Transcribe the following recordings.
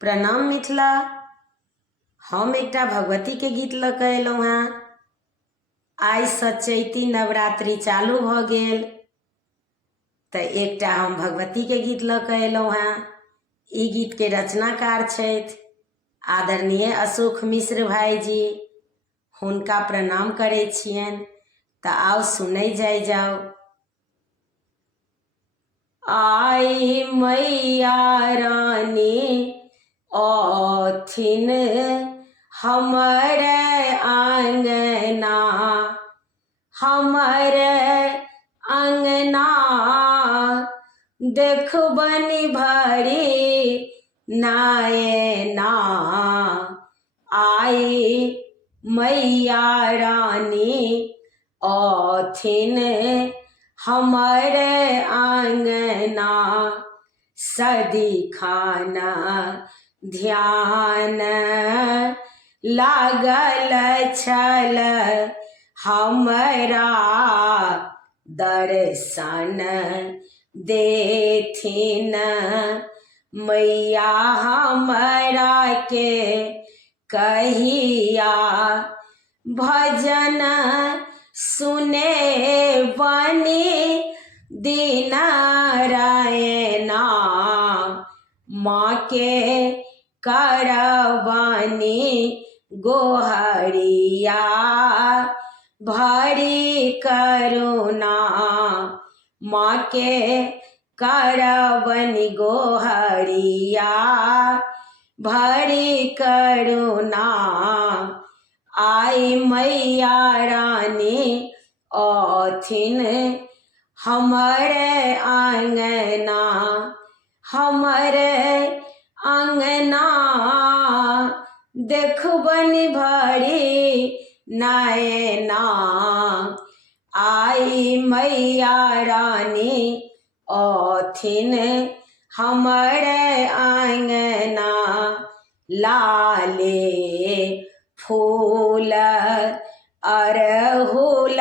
प्रणाम मिथिला। हम एकटा भगवती के गीत लऽ कऽ अयलहुँ हेँ। आइ सँ चैती नवरात्रि चालू भऽ गेल तऽ एकटा हम भगवती के गीत लऽ कऽ अयलहुँ हेँ। ई गीत के रचनाकार छथि आदरणीय अशोक मिश्र भाईजी। हुनका प्रणाम करै छियनि। तऽ आउ सुनै जाओ। आई मैया रानी औथिन हमर आंगना, हमर अंगना देखबनि भरी नयना। आई मैया रानी औथिन हमर आंगना, सदिखन ध्यान लागल छल हमरा, दर्शन देथिन मैया हमरा के कहिया। भजन सुने बनी दीन रायना, माँ के करबनी गोहरिया भरी करुणा। माँ के करबनी गोहरिया भरी करुणा। आई मैया रानी औथिन हमर आंगना, हमर अंगना देखबनि भरी नयना। आई मैया रानी औथिन हमर आंगना, लाले फूल अरहुल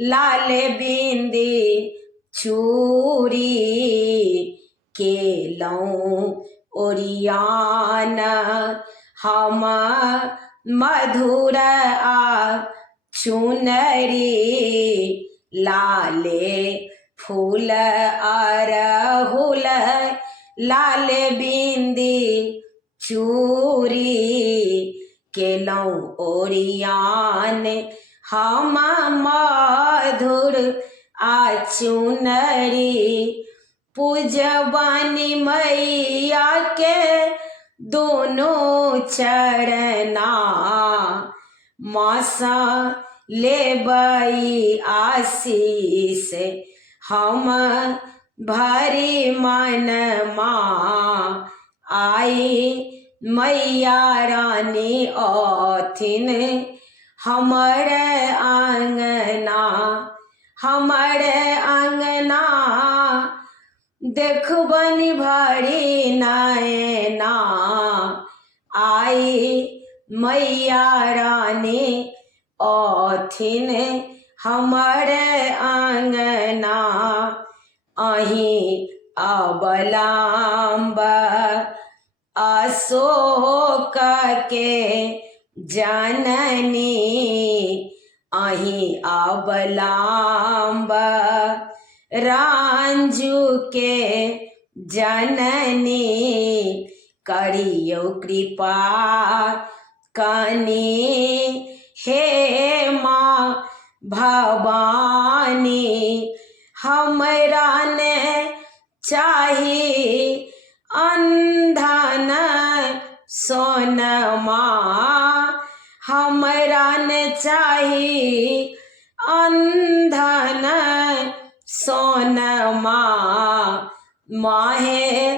लाले बिंदी चूड़ी, केलौं ओरियान हम मधुर आ चुनरी। लाले फूल अरहुल लाले बिंदी चूड़ी, केलौं ओरियान हम मधुर आ चुनरी। पूजबनि मैया के दोनों चरना, माँ सँ लेबै आशीष हम भरी मनमा। आई मैया रानी औथिन हमर आंगना, हमर अंगना देखबनि भरी नयना। आई मैया रानी औथिन हमर आंगना, अहीं अबलाम्ब अशोक के जननी, अहीं अबलाम्ब रांझू के जननी। करियौ कृपा कनी हे माँ भवानी, हमरा ने चाही अंधन सोनमा, हमरा ने चाही अंधन सोनमा। माहे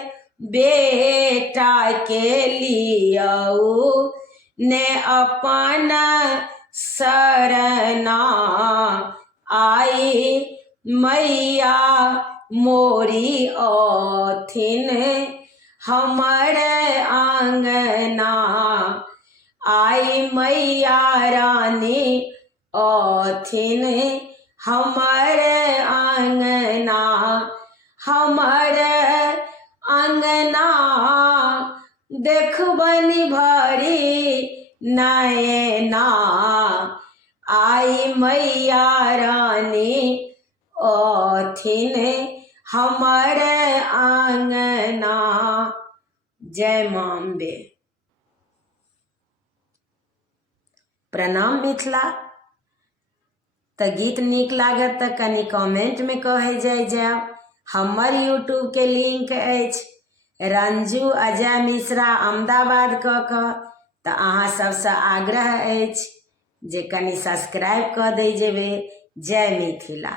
बेटा के लियौ ने अपन शरणा। आई मैया मोरी औथिन हमर आंगना, आई मैया रानी औथिन हमर आंगना, हमर अंगना देखबनि भरी नैना आई मैया रानी ओथिन हमर आंगना। जय माँ अम्बे। प्रणाम मिथिला। तो गीत नीक लागत तो कनि कमेंट में कहे जाओ। हमर यूट्यूब के लिंक अछि रंजू अजय मिश्रा अहमदाबाद क तो अहाँ सबसे आग्रह अछि जे कनि सब्सक्राइब क दै जेबै। जय मिथिला।